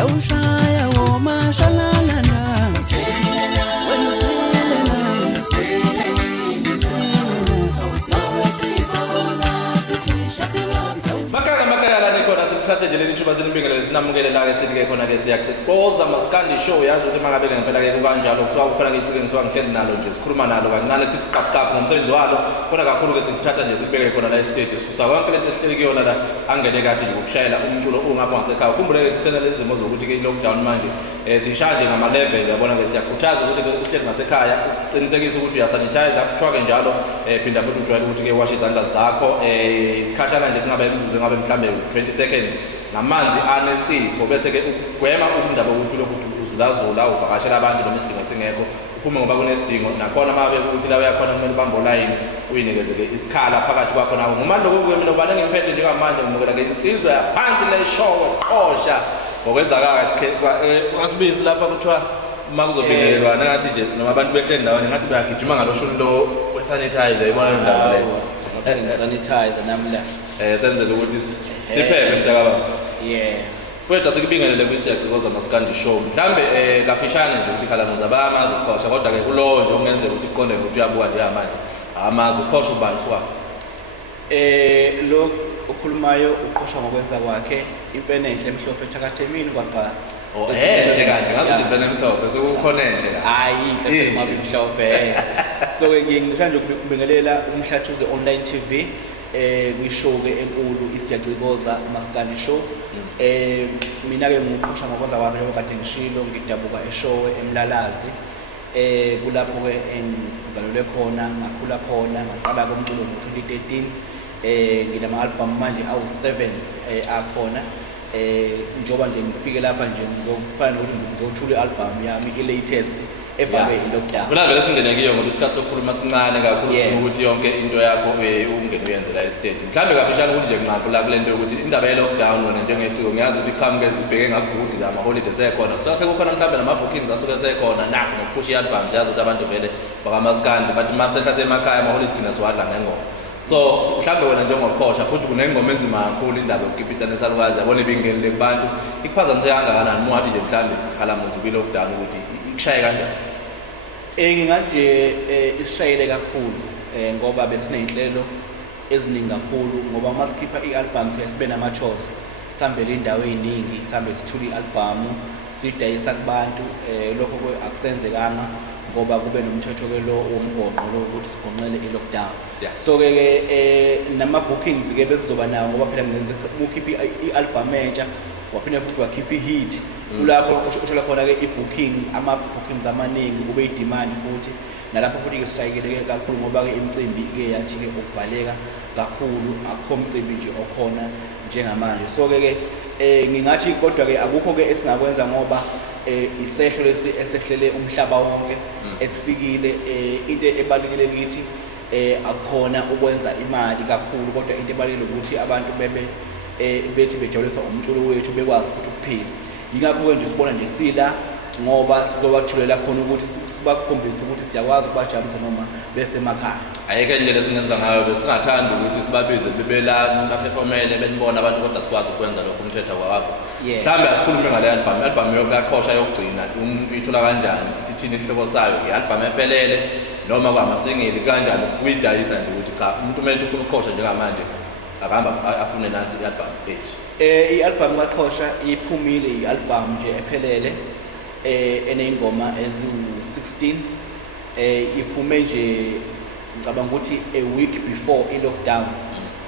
Yawushaya womashalalana Thathe nje leli thuba sinibingelele sinamukele la ke sithi ke khona ke siyacixoza maskandi show yazi ukuthi mangabe ke ngempela ke kanjalo kusuka kukhona ke icike ngisuka ngihleli nalo nje sikhuluma nalo kancane sithi qaqaqo ngomsebenzi walo khona kakhulu ke singithatha nje sibeke khona la stage sisusa konke lento ehleli kuyona la angene kathi nje ukushayela umculo ungapha ngasekhaya ukhumbule ke kusena lezi zimo zokuthi ke lockdown manje sishaya ngama level yabona ke siyakhuthaza ukuthi ke uhleli ngasekhaya uqinisekise ukuthi uyasanitize kuthiwa ke njalo phinda futhi ujwayele ukuthi ke wash izandla zakho isikhashana nje singabe imizuzu engabe mhlambe 20 seconds namanzi anensipho bese ke ugwema ukundaba ukuthi lokhu uzulazula uvakashela abantu noma isidingo singekho uphume ngoba kunesidingo nakhona mabe ukuthi la uyakhona kumele ubambe line uyinikeze ke isikhala phakathi kwakho nawo ngoma lokho ke mina ubane ngiphethe nje kamanje ngimukela ke insizwa yaphansi le show eqosha ngokwenzakala kwasibizi lapha kuthiwa makuzobingelelwa ngathi nje noma abantu behleli ndawo ngathi bayagijima ngaloshuni lo wesanitizer ibona indaba leyo sanitizer namla senzele ukuthi siphele mntakababa Futhi sikubingelele kwisiyacikoza maskandi show mhlambe kafishane nje ukuthi khalamuza bayamazi uqhosha kodwa ke kulo nje ungenzeka ukuthi iqonde ukuthi uyabuka nje manje amazi uqhosha ubani swa lo okhulumayo uqhosha ngokwenza kwakhe imfene enhle emhlophe thakathemini kwapha nje kanje ngathi imfene emhlophe sekukhona nje la hayi inhle mabe emhlophe so ke ngithanda nje ukubingelela umhlathuze online TV kwishow ke enkulu isiyacikoza maskandi show mina ke ngiqhosha ngokwenza kwami njengoba kade ngishilo ngidabuka eshow eMlalazi kulapho ke engizalelwe khona ngakhula khona ngaqala komculo ngo-2013 nginama album manje awu7 akhona njoba nje ngifike lapha nje ngizofana nokuthi ngizothula i-album yami i-latest evame i-lockdown. Ufuna vele singene kiyo ngoba isikhathi sokukhuluma sincane kakhulu ukuthi yonke into yakho ungene uyenzela estate. Mhlambe kafishane ukuthi nje nqaphu la kulento ukuthi indaba ye-lockdown wena njengeciko ngiyazi ukuthi iqhamuke zibheke ngabhudi ama holiday sekhona. Kusase kukhona mhlambe nama bookings asuke sekhona nakho nokupush i-album yazi ukuthi abantu vele bakamaskandi but masehla semakhaya ama holiday nasiwadla ngengoma. So mhlambe wena njengoqhosha futhi kunengoma enzima kakhulu indaba yokukipitana esalukazi yabona ibingenele kubantu ikuphazamisa kangakanani uma wathi nje mhlambe khalamuzi kwi-lockdown ukuthi ikushaye kanjani nginganje isishayele kakhulu ngoba besiney'nhlelo eziningi kakhulu ngoba masikhipha i-album sibe nama-tours sihambele indawo ey'ningi sihambe sithule i-album siyidayisa kubantu lokho akusenzekanga ngoba kube nomthetho ke lo womgonqo lo ukuthi sigonqele i-lockdown so ke nama-bookings ke besizoba nawo ngoba phela ukhipha i-album entsha waphinde futhi wakhipha i-hit kulapho uthola khona ke i-booking ama-bookings amaningi kube i-demand futhi nalapho futhi ke sishayekele kakhulu ngoba ke imicimbi ke yathi ke ukuvaleka kakhulu akukho umcimbi nje okhona njengamanje so ke ngingathi kodwa ke akukho ke esingakwenza ngoba isehlo lesi esehlele umhlaba wonke esifikile into ebalulekile kithi akukhona ukwenza imali kakhulu kodwa into ebalulekile ukuthi abantu bethi bejabuliswa umculo wethu bekwazi futhi ukuphila yingakho ke nje sibona nje sila ngoba sizobathulela khona ukuthi sibakhombise ukuthi siyakwazi ukubajabulisa noma bese emakhaya ayike indlela esingenza ngayo besingathanda ukuthi sibabize bebela baperformele benibona abantu kodwa sikwazi ukwenza lokho umthetho kwabo mhlambe asikhulume ngale album yokaqhosha yokugcina umuntu uyithola kanjani sithini isihloko sayo i-album ephelele noma kwamasingeli kanjani kuyidayisa nje ukuthi cha umuntu manje ufuna ukuqhosha njengamanje akahamba afune nansi i-album ethi i-album kaQhosha iphumile i-album nje ephelele eneyingoma eziwu-16 iphume nje ngicabanga ukuthi a week before i-lockdown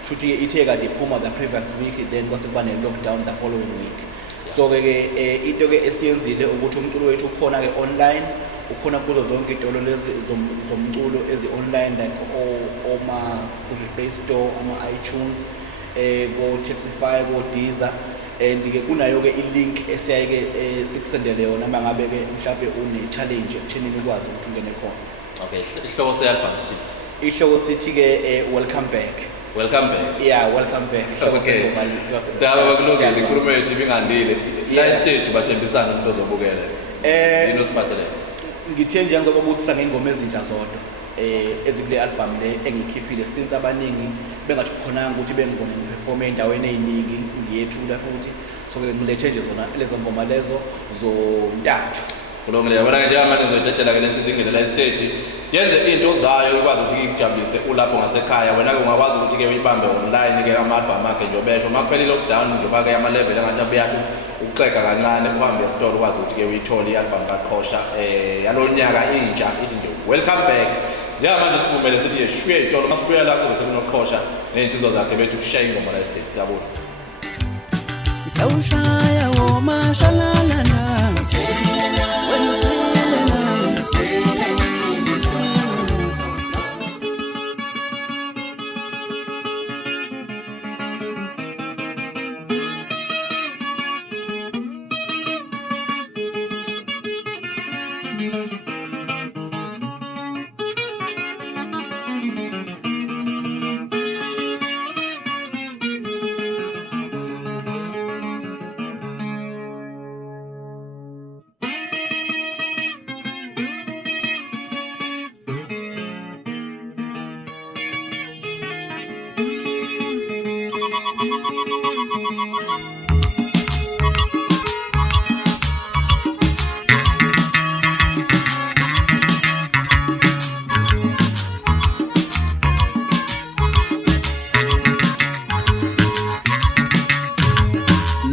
shuthi ithe kade iphuma the previous week then kwase kuba ne-lockdown the following week so ke into ke esiyenzile ukuthi umculo wethu ukhona ke online ukhona kuzo zonke itolo lezi zomculo ezi-online like oma Google Play Store ama-iTunes ko-Taxify ko-Deezer and ke kunayo ke i-link esiyayike sikusendele yona mangabe ke mhlawumbe une-challenge ekuthenini ukwazi ukuthi ungene khona. Okay, isihloko se-album sithi isihloko sithi ke welcome back. Welcome back. Yeah, welcome back. Okay. Daba bakulungile inkulumo yethu ibingandile. La stage bathembisana umuntu ozobukela. Yini osiphathele? Ngithe nje ngizobabusisa ngengoma ezintsha zodwa ezikule album le engikhiphile since abaningi bengathi khonanga ukuthi bengibone ngiperform endaweni eziningi ngiyethula futhi so ke ngilethe nje zona lezo ngoma lezo zontathu. kulungile yabona ke njengamanje ngizodedela ke lensizo ingelela istage yenze into ozayo ukwazi ukuthi ikujabulise ulapho ngasekhaya wena ke ungakwazi ukuthi ke uyibambe online ke ama-album akhe nje obesho makuphela i-lockdown njengoba ke ama-level engathi abuyathi ukuxeka kancane uhambe esitolo ukwazi ukuthi ke uyithole i-album kaQhosha yalonyaka intsha ithi nje welcome back. Njengamanje sivumele sithi yeshwe itolo masibuya la kuzobe sekunoQhosha ney'nsizwa zakhe bethu kushaye ingoma la estage siyabona. Isawushaya womashalalana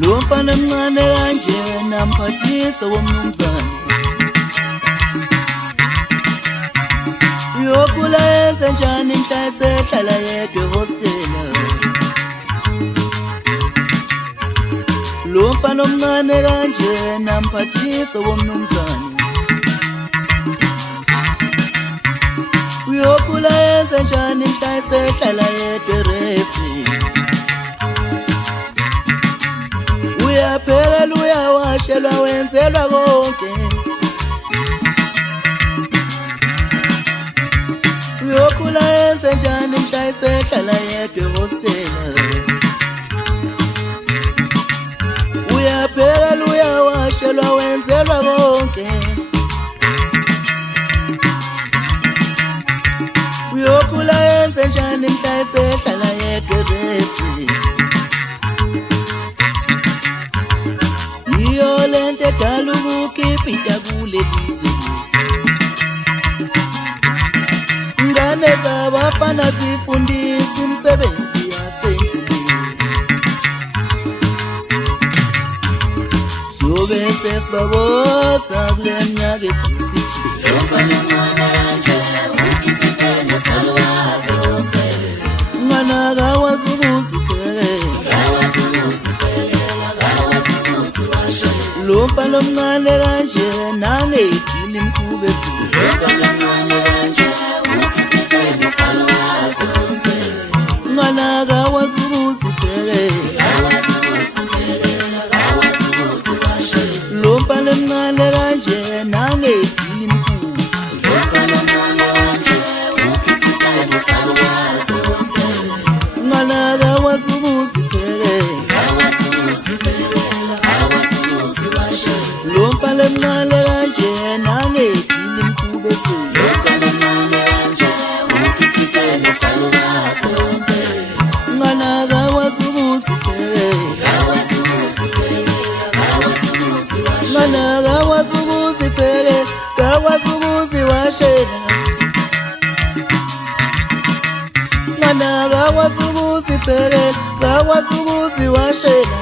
Lumfana mncane kanje namphathisa womnumzane uyokhula esenjani mhla esehlala yedwa ehostela. Lumfana omncane kanje namphathisa womnumzane uyokhula esenjani mhla esehlala yedwa eresi. Uyaphela uyawashelwa wenzelwa konke uyokhula esenjani mhla esehlala yedwa ehostela. Uyaphela uyawashelwa wenzelwa konke uyokhula esenjani mhla esehlala yedwa eresi. Iyo lento edala ukukhipha kule lizwe ngane zabafana zifundisa umsebenzi yasendlini sobe sesibabosa kule minyaka esisithi lomfana mncane kanje ukhipha nesalwazi hostele ngana kawazi Lumfana omncane kanje nangejini imkhube ngana kawazi ukuzibhekela Lumfana omncane kanje nangejini imkhube ngana kawazi ukuzibhekela Lumfana mncane kanje nangejini imkhube ngana kawazi ukuzibhekela ngana kawazi ukuzibhekela kawazi ukuziwashela ngana kawazi ukuzibhekela kawazi ukuziwashela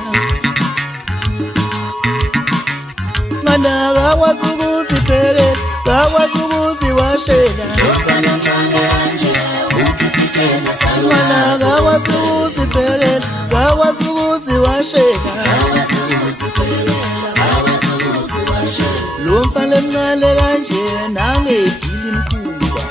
ngana kawazi ukuzibhekela kawazi ukuziwashela ngana kawazi ukuzibhekela kawazi ukuziwashela Lumfana mncane kanje nangejini imkhuba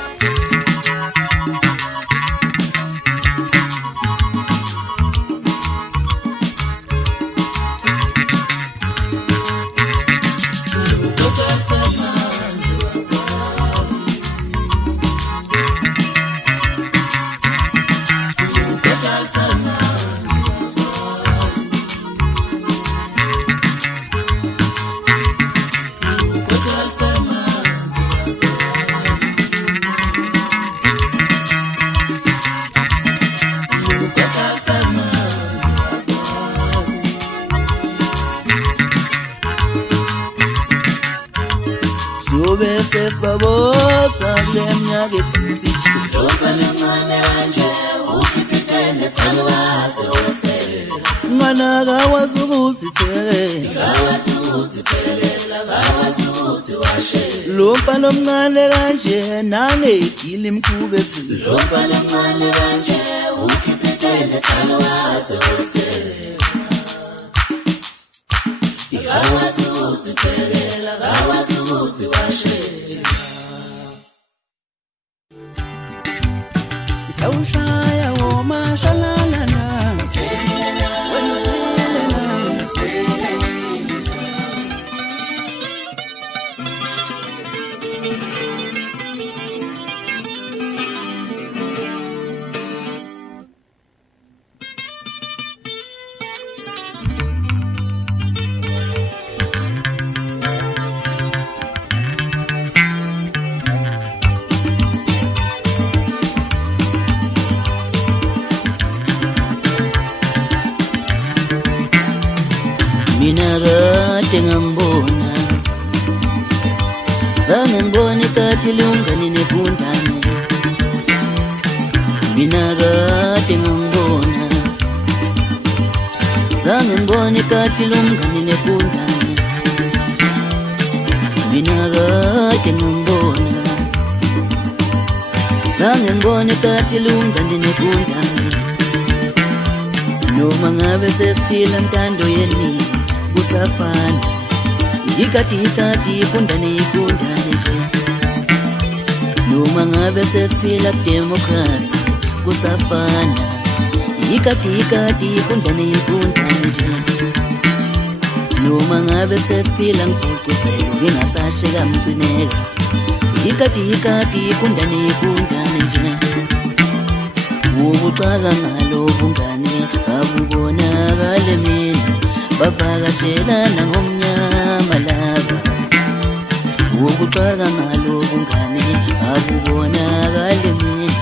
bese sibabosa lemnyaka esisithi lomfana omncane kanje ukhiphe salwazi hostel mwana kawazi ukuzithekela kawazi lo mfana omncane kanje nangegili imkhuba esizwe lomfana omncane kanje ukhiphe salwazi hostel kawazi uziphelela kawazi uziwashe isawushaya womashalalana mina kade ngambona zange ngibone kade lungani nebundane mina kade ngambona zange ngibone kade lungani nebundane mina kade ngambona zange ngibone kade lungani nebundane noma ngabe sesiphila ntando yeningi kusafana ikati kundane nje noma ngabe sesiphila kudemokhrasi kusafana ikati kundane nje noma ngabe sesiphila ngiphucuzela ngingasasheka mgcineka ikati kundane nje ubuxaka ngalo bungane abubonakale mina bavakashelana ngomnyama laba ubuxaka ngalo bungane abubonakale mina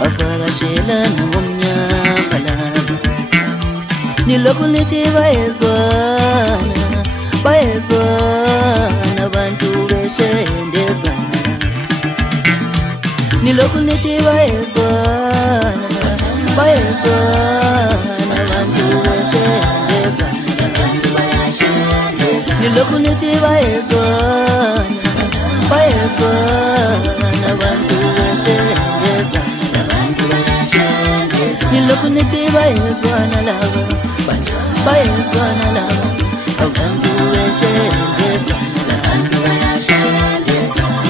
bavakashelana ngomnyama laba nilokhu nithi bayezwana abantu beshendezana nilokhu nithi bayezwana abantu beshendezana nilokhu nithi bayezwana abantu beshendezana nilokhu nithi bayezwana laba abantu beshendezana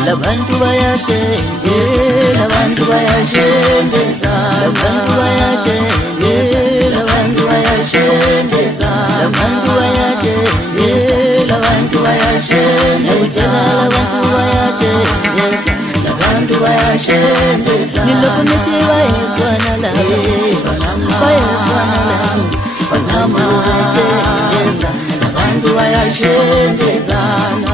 labantu bayashendezana labantu bayashendezana labantu bayashendezana labantu bayashendezana nilokhu nithi bayezwana laba abantu bayashendezana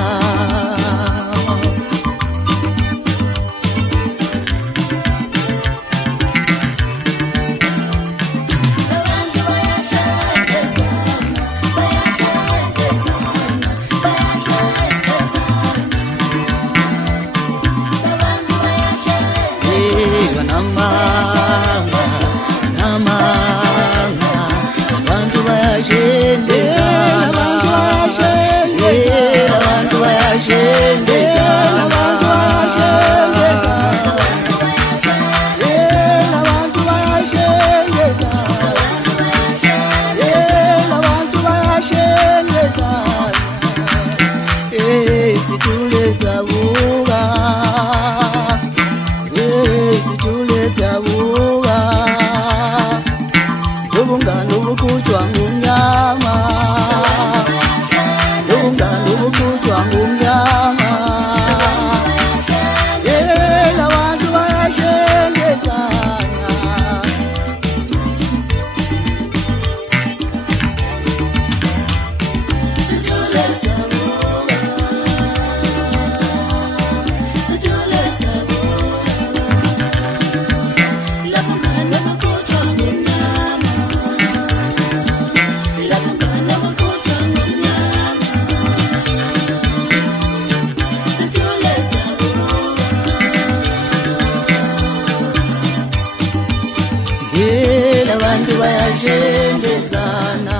bayashendezana,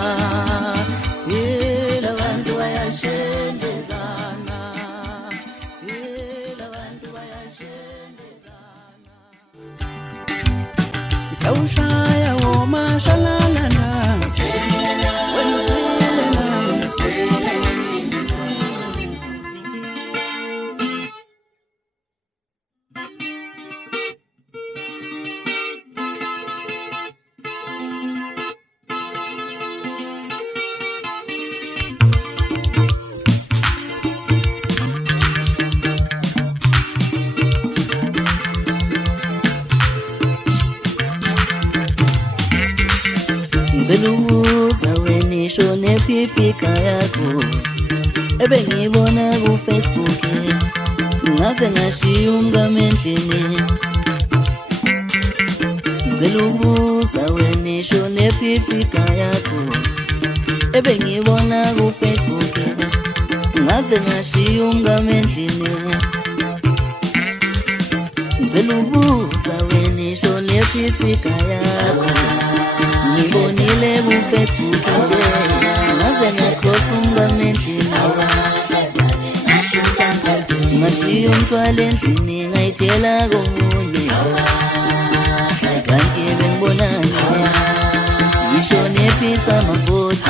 yela bantu bayashendezana, yela bantu bayashendezana. Isawushaya womashalalana, wena uswelena, ngilubuza wenisho nephifika yakho ebengibona ku-Facebook, ngaze ngashiya umngame endlini. Ngilubuza wenisho nephifika yakho ebengibona ku-Facebook, ngaze ngashiya umngame endlini. Ngilubuza wenisho nephifika yakho ngibonile ku-Facebook nje, ngaze ngakhosa umngame endlini. Ngashiya umthwalo endlini ngayithela komunye, kanti bengibonani ngisho nephisa amabhodi.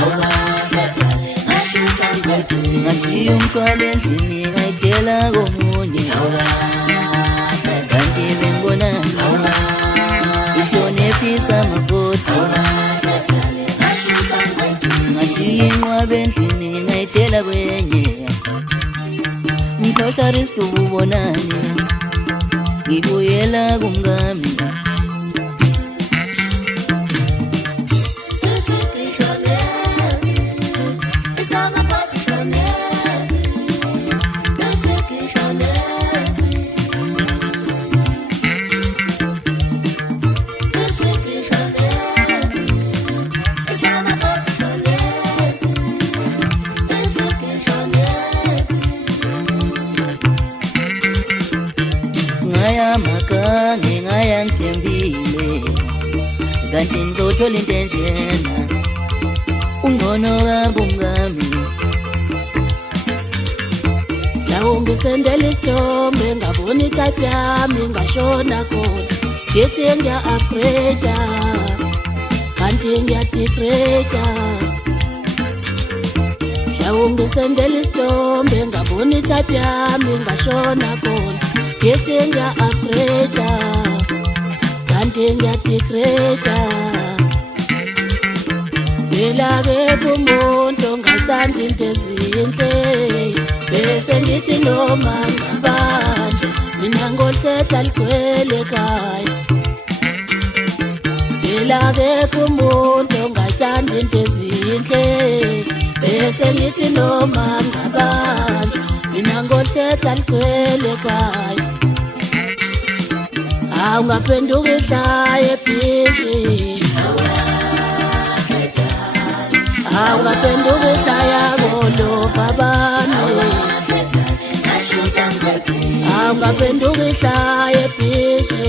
Ngashiya umthwalo endlini ngayithela komunye, kanti bengibonani ngisho nephisa amabhodi. Ngashiya inqwaba endlini ngayithela kwenye, mkhosharist ubonani ngibuyela kumngami. Ngaya ngithembile kanti ngizothola into enjena, ungcono kabi umngami. Lawo ngisendela isithombe ngabona itype yami ngashona khona, ngithi ngiya-upgrade kanti ngiya-degrade. Lawo ngisendela isithombe ngabona itype yami ngashona khona, ngithi ngiya-upgrade kanti ngiya-degrade. Phela-ke kumuntu ongathanda into ezinhle, bese ngithi noma ngabanje mina ngolithetha ligcwele ekhaya. Phela-ke kumuntu ongathanda into ezinhle, bese ngithi noma ngabanje mina ngolithetha ligcwele ekhaya. Awungaphenduka ihlaya ebhishi, awungaphenduka ihlaya kolova bami, awungaphenduka ihlaya ebhishi,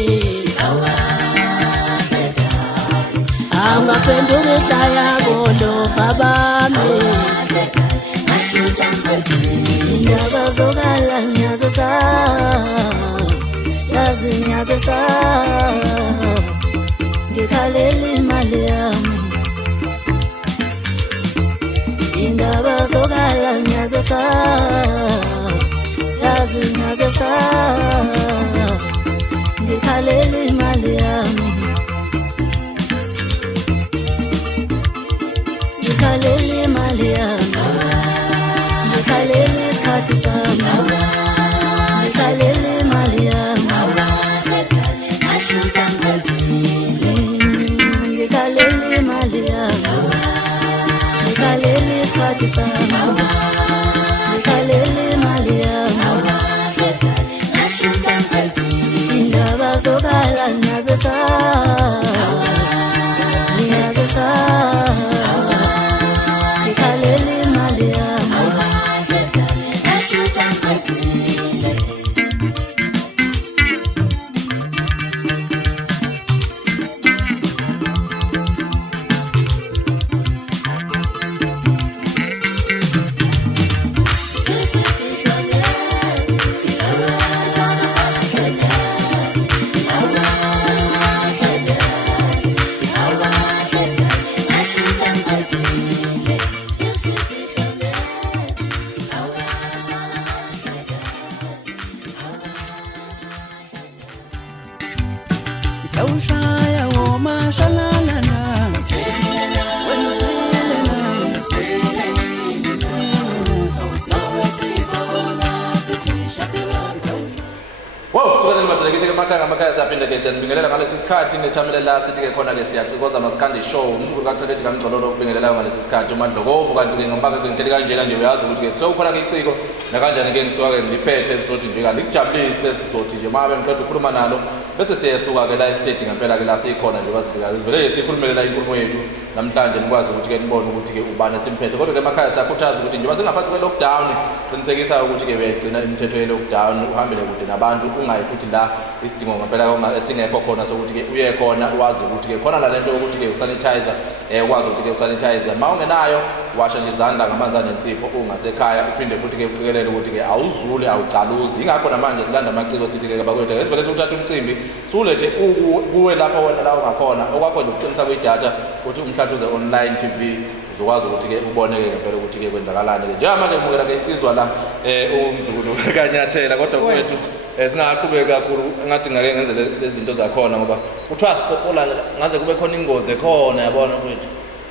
awungaphenduka ihlaya kolova bami. Indaba zokala ngiyazisa, yazi ngiyazisa, ngikhalela imali yami. Indaba zokala ngiyazisa, yazi ngiyazisa, ngikhalela imali yami. Ngikhalela imali yami, ngikhalela isikhathi sami, ngikhalela imali yami. Ngikhalela imali yami, ngikhalela isikhathi sami, ngikhalela imali yami. Indaba zokala ngiyazisa, ngiyazisa, ngikhalela imali yami. ngamakhaya siyaphinde ke siyanibingelela ngalesi sikhathi nethamelela sithi ke khona ke siyacikoza Maskandi show umzukulu kaCheleti kaMgcololo ukubingelela ngalesi sikhathi uMandlovu kanti ke ngoba ke ngitshela kanjena nje uyazi ukuthi ke sokukhona ke iciko nakanjani ke ngisuka ke ngiliphethe sizothi nje kalikujabulise sizothi nje mabe ngiqeda ukukhuluma nalo bese siyesuka ke la estage ngempela ke la sikhona nje bazifika sivele sikhulumele la inkulumo yethu namhlanje nikwazi ukuthi ke nibone ukuthi ke ubani simphethe kodwa ke emakhaya siyakhuthaza ukuthi njengoba singaphathi kwe lockdown qinisekisa ukuthi ke uyagcina imithetho ye lockdown uhambele kude nabantu ungayi futhi la isidingo ngempela esingekho khona sokuthi ke uye khona wazi ukuthi ke khona la lento ukuthi ke usanitizer ukwazi ukuthi ke usanitizer mawungenayo washa nje izandla ngamanzi anensipho ungasekhaya uphinde futhi ke uqikelele ukuthi ke awuzuli awucaluzi ingakho namanje silanda amaciko sithi ke bakwethu esivele sokuthatha umcimbi sulethe kuwe lapha wena la ungakhona okwakho nje ukuqinisa kwidatha ukuthi umhlathuze online TV uzokwazi ukuthi ke uboneke ngempela ukuthi ke kwenzakalani ke njengamanje ngibukela ke insizwa la umzukulu kaNyathela kodwa kwethu singaqhubeka kakhulu ngathi ngake ngenze lezi zinto zakhona ngoba kuthiwa sipopola ngaze kube khona ingozi ekhona yabona kwethu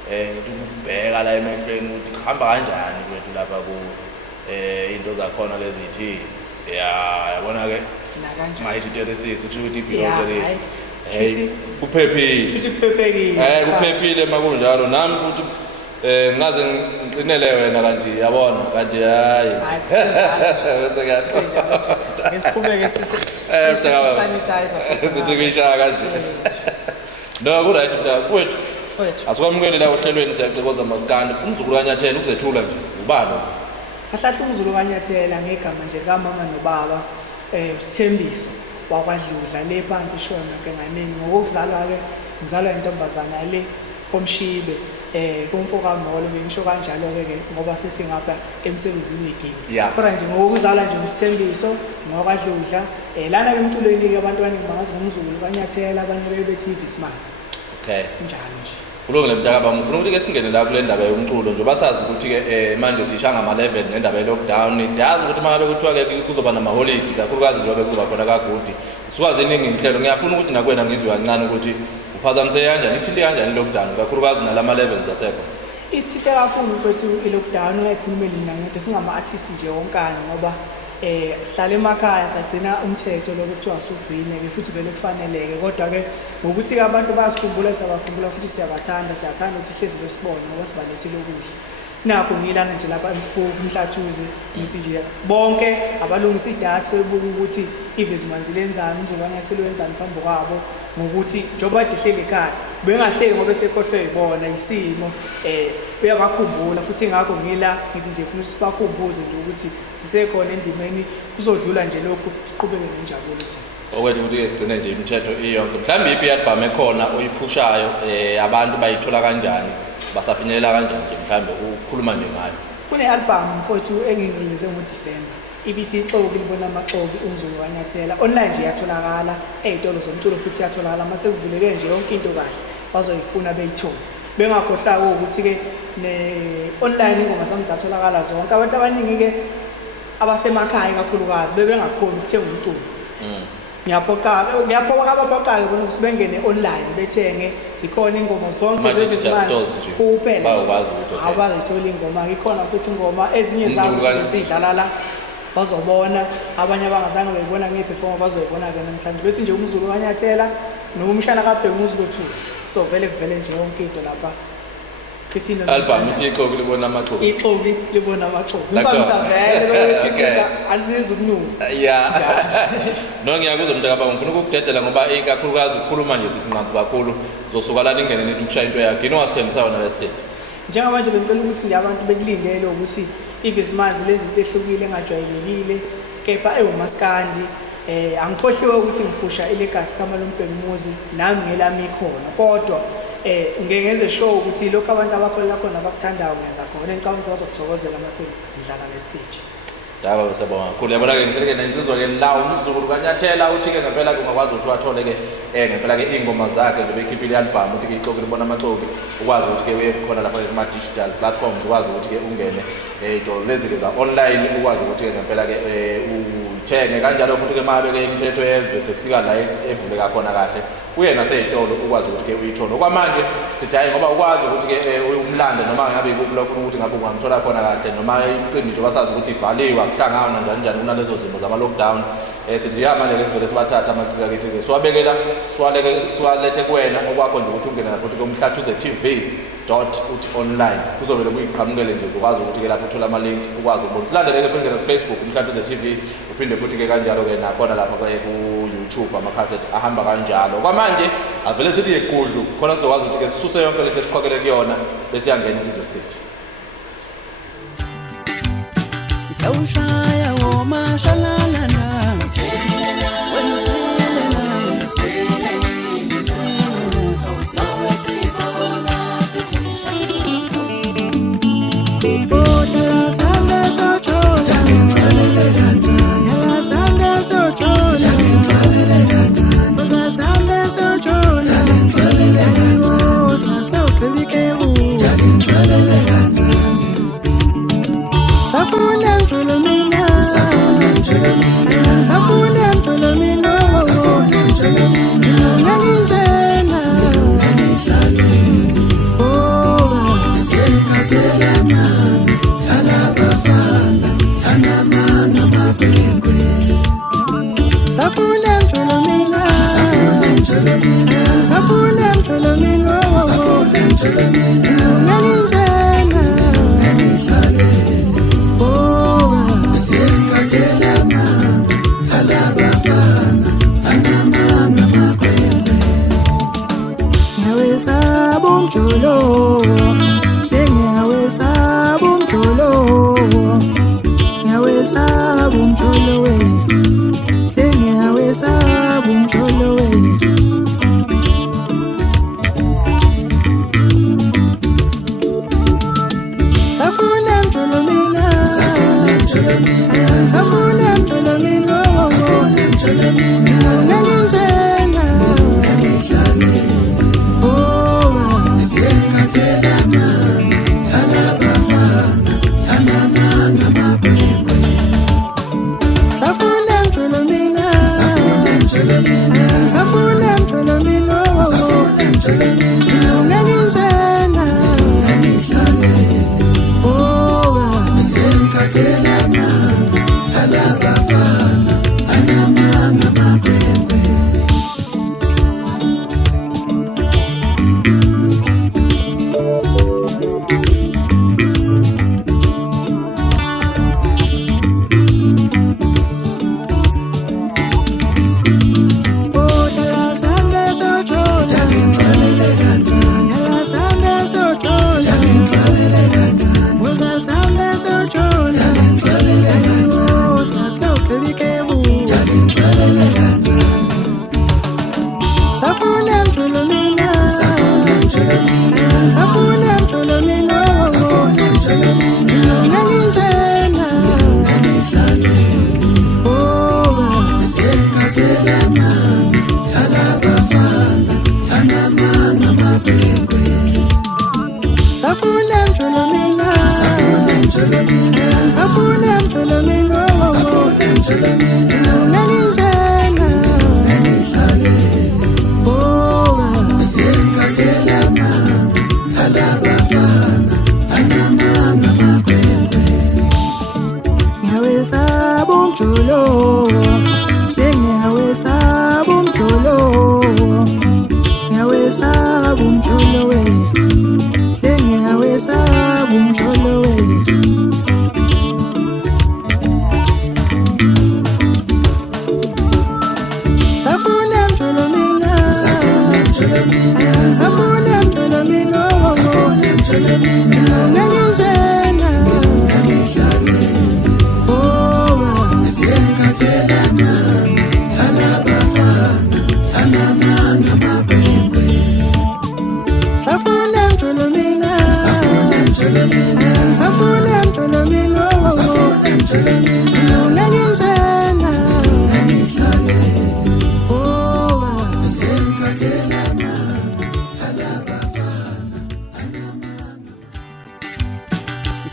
ngithi ukubheka la emehlweni ukuthi kuhamba kanjani kwethu lapha ku into zakhona lezi ithi yabona ke na kanje mayithi 36 kusho ukuthi below Yeah, 30 hayi. kuphephile futhi kuphephekile kuphephile makunjalo nami futhi ngaze ngiqinele wena kanti yabona kanti hayi bese kusenjalo ngesiqhubeke sanitizer sithi kuyishaya kanje no kuright mfowethu wethu asikwamukele la ohlelweni siyacikoza Maskandi umzukulu kaNyathela ukuzethula nje ubani kahlahla umzulu kaNyathela ngegama nje kamama nobaba uSithembiso wakwaDludla le phansi ishona ke nganeni ngokuzalwa ke ngizalwa intombazana le komshibe kumfoka Molo ngisho kanjalo ke ngoba sesingapha emsebenzini weGigs Yeah. kodwa nje ngokuzalwa nje uSithembiso ngokwaDludla lana ke emculweni ke abantu abaningi bangazi ngomzulu kaNyathela abanye bethi Vismart okay njalo nje kulungile mntakababa ngifuna ukuthi ke singene la kule ndaba yomculo njengoba sazi ukuthi ke manje sishanga ama 11 ngendaba ye lockdown siyazi ukuthi mangabe kuthiwa ke kuzoba nama holiday kakhulukazi njengoba kuzoba khona kaGudi sikwazi iningi inhlelo ngiyafuna ukuthi nakwena ngizwe kancane ukuthi uphazamise kanjani ithinte kanjani lockdown kakhulukazi nalama levels asekho isithithe kakhulu mfethu i-lockdown ngayikhulumeli mina ngade singama artist nje wonkana ngoba sihlala emakhaya sagcina umthetho lokuthiwa sugcine ke futhi vele kufaneleke kodwa ke ngokuthi ke abantu bayasikhumbula siyabakhumbula futhi siyabathanda siyathanda ukuthi hlezi besibone ngoba sibalethile okuhle nakho ngilana nje lapha kumhlathuze ngithi nje bonke abalungisa idatha bebuka ukuthi iVismart lenzani uzobanyathelo wenzani phambi kwabo ngokuthi njengoba dihlele ekhaya bengahleli ngoba esekhohlwe ibona isimo uyabakhumbula futhi ngakho ngila ngithi nje ufuna sibakhumbuze nje ukuthi sisekhona endimeni kuzodlula nje lokhu siqhubeke nenjabulo thina okwethu ukuthi ke sigcine nje imithetho iyonke mhlawumbe iphi album ekhona oyiphushayo abantu bayithola kanjani basafinyelela kanjani nje mhlawumbe ukukhuluma nje ngayo kune-album mfowethu engingilise ngoDisemba ibithi ixoki libona amaxoki umzulu kaNyathela online nje iyatholakala ey'tolo zomculo futhi iyatholakala mase kuvuleke nje yonke into kahle bazoyifuna beyithole bengakhohlwa ukuthi-ke ne-online ingoma zami zatholakala zonke abantu abaningi-ke abasemakhaya kakhulukazi bebengakhoni ukuthenga umculo ngiyaphoka abapoqayo bona ukuthi bengene online bethenge zikhona ingoma zonke zeVismart kuphela abazithola ingoma ikhona futhi ingoma ezinye zazo sizidlala la bazobona abanye abangazange beyibona ngeperform bazoyibona ke namhlanje bethi nje umzulu kaNyathela noma umshana kaBheka umzulu 2 so vele kuvele nje yonke into lapha Kithina album ithi ixoki libona amaxoki ixoki libona amaxoki ngifamsavele bethi ke anisiza ukunuka yeah no ngiyakuzwa mntakababa ngifuna ukukudedela ngoba ikakhulukazi ukukhuluma nje sithi nqantu kakhulu zosuka la ningene nithi ukushaya into yakhe inowasithembisayo na stage njengamanje bengicela ukuthi nje abantu bekulindele ukuthi iVismart lezi zinto ehlukile engajwayelekile kepha ewumaskandi angikhohliwe ukuthi ngiphusha ilegacy kaMalompengumuzi nami ngelami ikhona kodwa ngengeze show ukuthi lokho abantu abakholela khona abakuthandayo ngenza khona engicabanga ukuthi bazokuthokozela mase ngidlala ne-stage daba besabonga kakhulu yabona ke ngihleleke nensizwa ke la umzukulu kaNyathela uthi ke ngempela kungakwazi ukuthi wathole ke ngempela ke ingoma zakhe nje bekhiphile album uthi ke ixoki libona amaxoki ukwazi ukuthi ke uye khona lapha kuma digital platforms ukwazi ukuthi ke ungene ey'tolo lezi ke za online ukwazi ukuthi ke ngempela ke uthenge kanjalo futhi ke mabe ke imithetho yezwe sekufika la evuleka khona kahle uye nasey'tolo ukwazi ukuthi ke uyithole okwamanje sithi hayi ngoba ukwazi ukuthi ke umlando noma ngabe ikuphi la ufuna ukuthi ngabe ungamthola khona kahle noma icimbi nje basazi ukuthi ibhaliwe akuhlangana njani njani kunalezo zimo zama lockdown sithi manje-ke sivele sibathatha amaciko akithi-ke siwabekela siwalethe kuwena okwakho nje ukuthi ungene lapho kumhlathuze tv.online kuzovele kuyiqhamukele nje uzokwazi ukuthi-ke lapho uthola amalinki ukwazi ukubona silandeleke futhi ngena ku-Facebook umhlathuze TV uphinde futhi-ke kanjalo-ke nakhona lapha ku-YouTube amakhasethi ahamba kanjalo kwamanje avele sithi yegudlu khona sizokwazi ukuthi-ke sisuse yonke lento esiqhokele kuyona bese yangena insizwa stage. Sawushaya womashalalana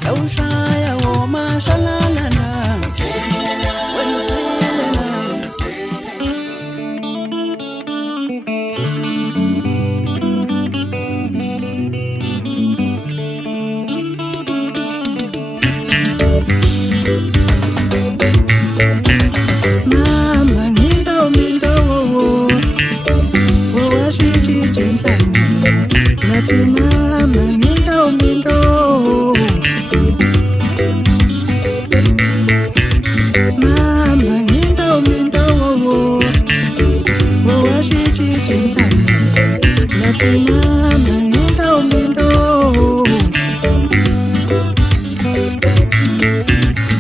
Sawushaya womashalalana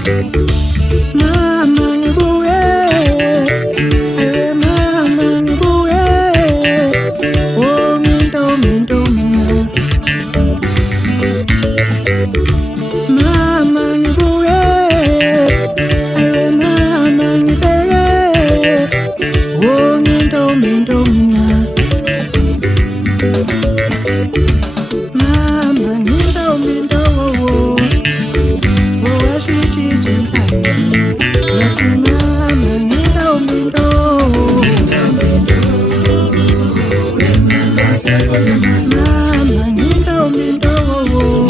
Mama ngibuye, ewe mama ngibuye, oh minto mina. Mama ngibuye, ewe mama ngibeke, oh minto mina. Mama minto oh, oh ashitshithe emhlabeni. Yathi mama minto mama minto oh,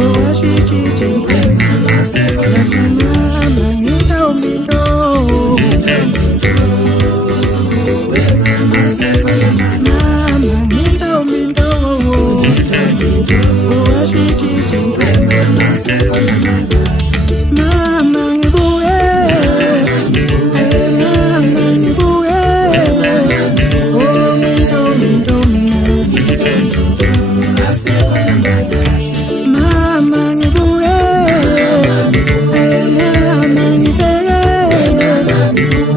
oh ashitshithe emhlabeni. Yathi mama minto mama minto oh, oh ashitshithe emhlabeni. Mama ngibuye, mama ngibuye, oh minto mina. Mama ngibuye, mama ngibeke,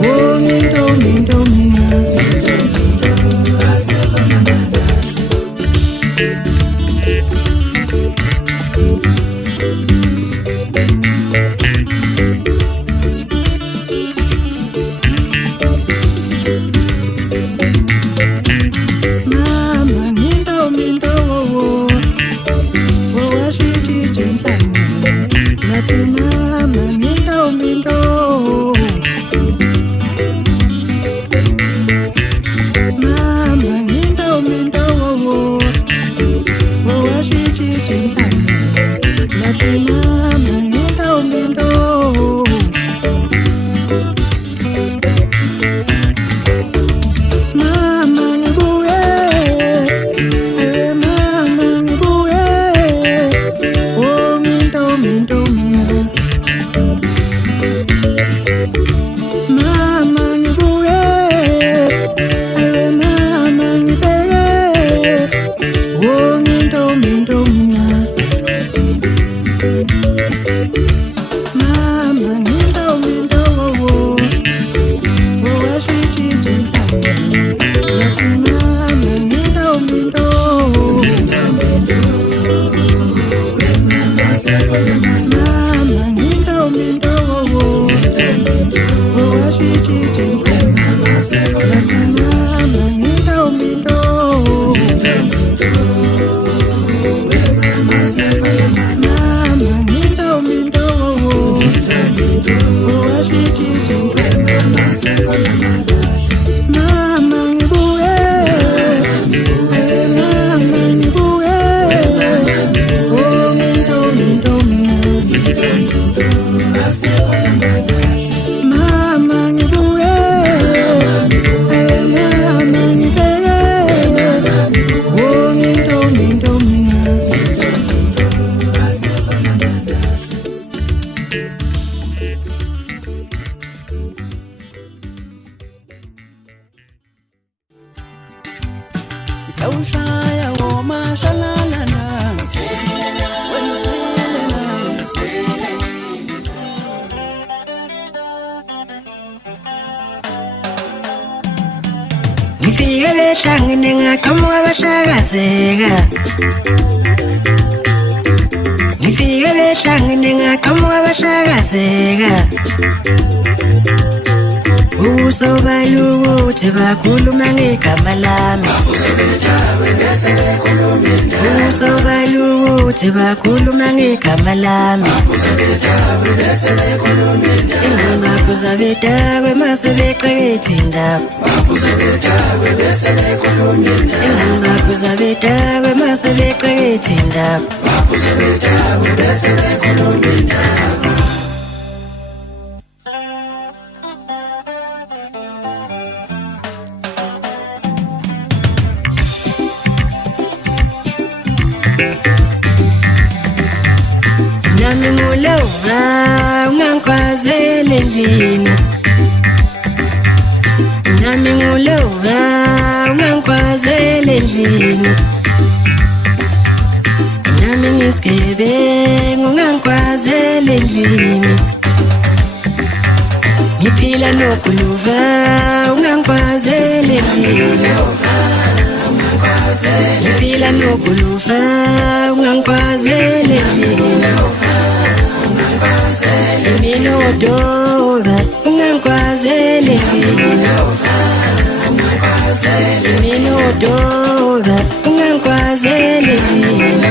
oh minto mina. Mama minto oh, oh ashitshithe emhlabeni. Yathi mama minto mama minto oh, oh ashitshithe emhlabeni. Yathi mama minto mama ngibuye, ewe mama ngibuye, oh minto mina. Mama ngibuye, ewe mama ngibeke, oh minto mina. Mama minto oh, oh ashitshithe emhlabeni. Yathi mama minto mama minto oh, oh ashitshithe emhlabeni. Yathi mama minto mama minto oh, oh ashitshithe emhlabeni. Mama ngibuye, mama ngibuye, oh minto mina. Mama ngibuye, mama ngibeke, oh minto mina. Sawushaya ngomashalalana, wena ngifike behlangene ngaqhamuka bahlakazeka. Ngifike behlangene ngaqhamuka bahlakazeka. Usobala ukuthi bakhuluma ngegama lami. Usobala ukuthi bakhuluma ngegama lami. Ingaphuza bedakwe mase beqekethe indaba. Ingaphuza bedakwe mase beqekethe indaba. Nami ngulowa ungangikwazeli endlini. Nami ngulowa ungangikwazeli endlini. Nami ngisigebe ungangikwazeli endlini ngiphila nokuluva ungangikwazeli endlini ngiphila nokuluva ungangikwazeli endlini iminodoba ungangikwazeli endlini iminodoba ungangikwazeli endlini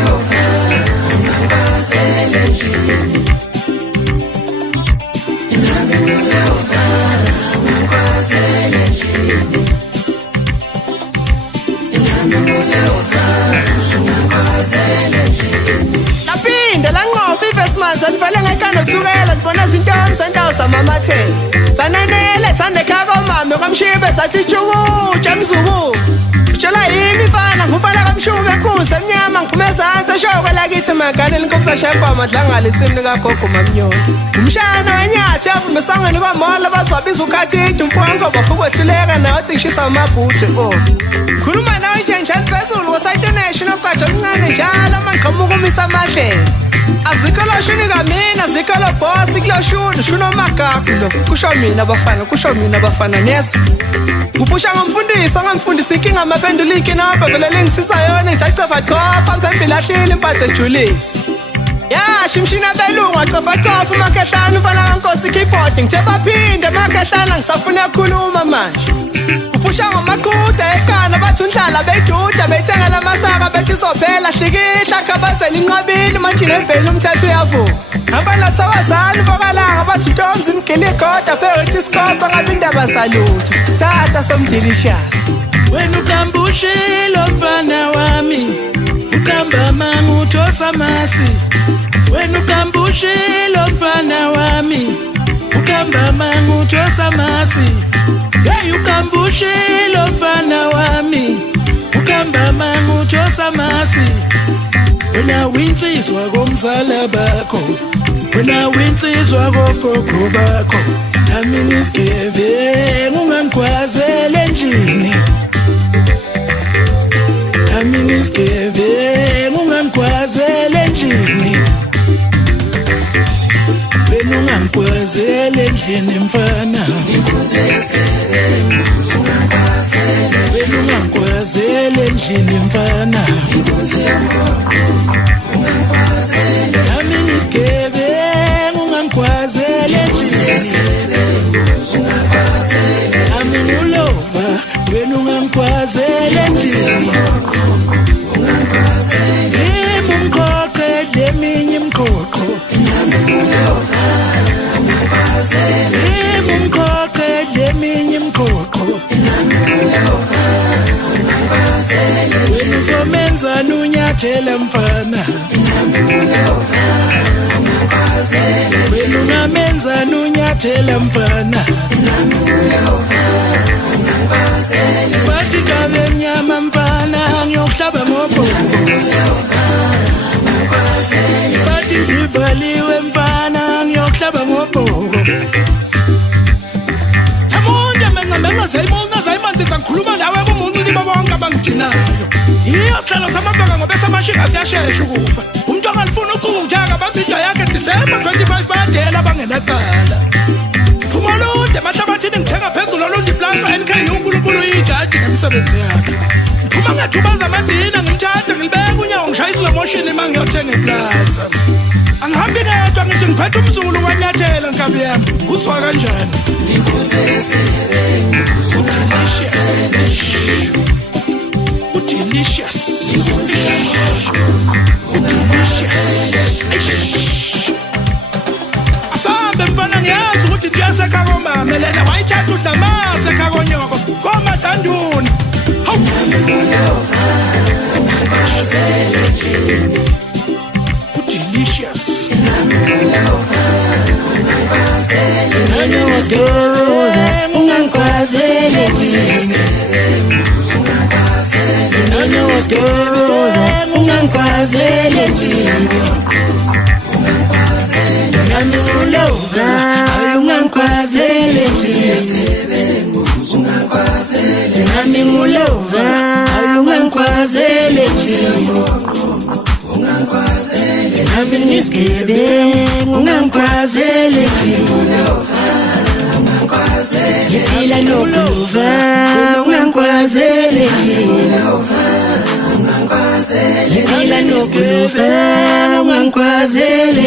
laphinda lanqofa ivestmans anivele ngekanda kusukela ndibona zintombi sandawo samamathela sanenele thande khako mame kwamshibe sathi tshukutsha mzuku utshela yimi mfana ngumfana kamshume enkuzi emnyama ngiphume ezantsi eshokwe lakithi maganeni inkosi ashempa madlangala insimini kagogo mamnyondo umshana wenyathi yavume esangweni kwamola bazwabiza ukhathide umfongo bafukwehluleka nawe uthi ngishisa amabhuthe khuluma nawe nje ngihleli phezulu wasayitenational kwatsho omncane njalo amangqamuka umisa amadlela azikho loshuni kamina azikho lobhosi kuloshuni shuno magagu lo kusho mina bafana neso kupusha ngamfundisa inkinga amaphendula inkinamba vele lengisiza yona ngithacofa chofa mphembili ahlile impathe ejulisi yasho imshini abelungu acofa umakhehlana umfana kankosi keyboard ngithe baphinde emakhehlana ngisafuna ukukhuluma manje kupusha ngamaquda ekana bathi undlala beduda bethengela amasaka bethi sophela hlikihla khabazela inqabini manje neveli umthetho uyavuma abanathawazana vokalanga bathi ntombi imgiligoda phakathi isikopha ngabe indaba salutho thatha somdelicious wena ukambushilo mfana wami ukamba manguthosa masi wena ukambushilo mfana wami ukamba manguthosa masi hey ukambushilo mfana wami ukamba manguthosa masi wena winsizwa komzala bakho wena winsizwa gogogo bakho nami niskeve ungangikwazele endlini nami niskeve ungangikwazele endlini wena ungangikwazele endlini mfana wena ungangikwazele endlini mfana nami niskeve ungangikwazele endlini nami ngulova wena ungangikwazele endlini imumqoqe leminye imqoqo imumqoqe leminye imqoqo wena uzomenza nunyathela mfana wena ungamenza nunyathela mfana bathi ngabe mnyama mfana ngiyokuhlaba ngobhoko bathi ngivaliwe mfana ngiyokuhlaba ngobhoko amunde menga zayimanzi ngikhuluma nawe kumuntu niba bonke abangidinayo yiyo sihlalo samabhaka ngoba esamashinga siyashesha ukufa umuntu angalifuna ukungijaka bathi inja yakhe December 25 bayadela abangenacala phumolude mahlabathini ngithenga phezulu olundi plus NK uNkulunkulu uyijaji nemsebenzi yakhe phuma ngethubaza amadina ngilithathe ngilibeka unyawo ngishaya islow motion mangiyothenga iplaza angihambi nedwa ngithi ngiphethe umzulu kwanyathela nkabi yami uzwa kanjani delicious asambe mfana ngiyazi ukuthi ndiyaseka komama lena wayithatha udlamaze kakonyoko komadanduni delicious ungangikwazeli endlini ungangikwazeli endlini nami ngulova ungangikwazeli endlini nami ngulova ungangikwazeli endlini nami ngisigebe ungangikwazele ngiphila nokuluva ungangikwazele ngiphila nokuluva ungangikwazele